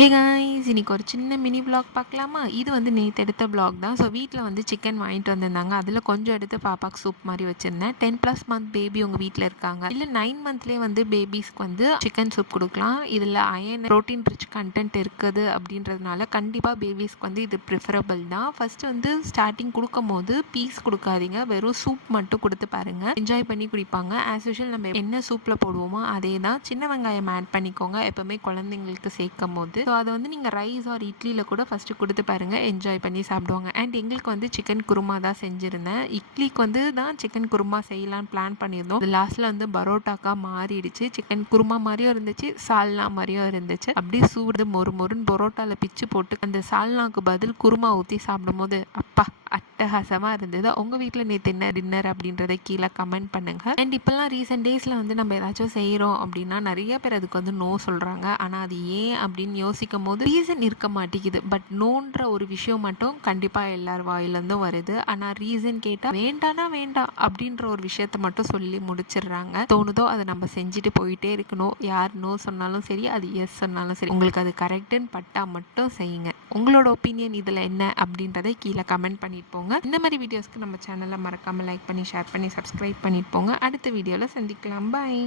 Hey guys, இன்னைக்கு ஒரு சின்ன மினி vlog பார்க்கலாமா? இது வந்து நேற்று எடுத்த vlog தான். ஸோ வீட்டில் வந்து சிக்கன் வாங்கிட்டு வந்திருந்தாங்க. அதில் கொஞ்சம் எடுத்து பாப்பாக்கு சூப் மாதிரி வச்சுருந்தேன். 10+ மந்த் பேபி உங்கள் வீட்டில் இருக்காங்க, இல்லை 9 மந்த்லேயே வந்து பேபிஸ்க்கு வந்து சிக்கன் சூப் கொடுக்கலாம். இதில் அயன் ப்ரோட்டீன் ரிச் கண்டென்ட் இருக்குது அப்படின்றதுனால கண்டிப்பாக பேபிஸ்க்கு வந்து இது ப்ரிஃபரபிள் தான். ஃபஸ்ட்டு வந்து ஸ்டார்டிங் கொடுக்கும் போது பீஸ் கொடுக்காதீங்க, வெறும் சூப் மட்டும் கொடுத்து பாருங்கள். என்ஜாய் பண்ணி குடிப்பாங்க. ஆஸ் யூஷுவல் நம்ம என்ன சூப்பில் போடுவோமோ அதே தான். சின்ன வெங்காயம் ஆட் பண்ணிக்கோங்க எப்போவுமே குழந்தைங்களுக்கு சேர்க்கும் போது. ஸோ அதை வந்து நீங்கள் ரைஸ் ஆர் இட்லியில் கூட ஃபஸ்ட்டு கொடுத்து பாருங்கள், என்ஜாய் பண்ணி சாப்பிடுவாங்க. அண்ட் எங்களுக்கு வந்து சிக்கன் குருமா தான் செஞ்சுருந்தேன். இட்லிக்கு வந்து தான் சிக்கன் குருமா செய்யலான்னு பிளான் பண்ணியிருந்தோம். அது லாஸ்ட்டில் வந்து பரோட்டாக்கா மாறிடுச்சு. சிக்கன் குருமா மாதிரியும் இருந்துச்சு, சால்னா மாதிரியும் இருந்துச்சு. அப்படியே சூடு மொறு மொறுன்னு பரோட்டாவில் பிச்சு போட்டு அந்த சால்னாக்கு பதில் குருமா ஊற்றி சாப்பிடும்போது அப்பா அட்டகாசமாக இருந்தது. உங்கள் வீட்டில் நேற்று என்ன டின்னர் அப்படின்றத கீழே கமெண்ட் பண்ணுங்கள். அண்ட் இப்போல்லாம் ரீசெண்ட் டேஸில் வந்து நம்ம ஏதாச்சும் செய்கிறோம் அப்படின்னா நிறைய பேர் அதுக்கு வந்து நோ சொல்கிறாங்க. ஆனால் அது ஏன் அப்படின்னு யோசிக்கும் போது ரீசன் இருக்க மாட்டேங்குது. பட் நோன்ற ஒரு விஷயம் மட்டும் கண்டிப்பாக எல்லார் வாயிலேருந்தும் வருது. ஆனால் ரீசன் கேட்டால் வேண்டானா வேண்டாம் அப்படின்ற ஒரு விஷயத்த மட்டும் சொல்லி முடிச்சிடுறாங்க. தோணுதோ அதை நம்ம செஞ்சுட்டு போயிட்டே இருக்கணும். யார் நோ சொன்னாலும் சரி, அது எஸ் சொன்னாலும் சரி, உங்களுக்கு அது கரெக்டுன்னு பட்டா மட்டும் செய்யுங்க. உங்களோட ஒப்பீனியன் இதில் என்ன அப்படின்றத கீழே கமெண்ட் பண்ணிட்டு போங்க. இந்த மாதிரி வீடியோஸ்க்கு நம்ம சேனலை மறக்காமல் லைக் பண்ணி, ஷேர் பண்ணி, சப்ஸ்கிரைப் பண்ணிட்டு போங்க. அடுத்த வீடியோவில் சந்திக்கலாம். பாய்.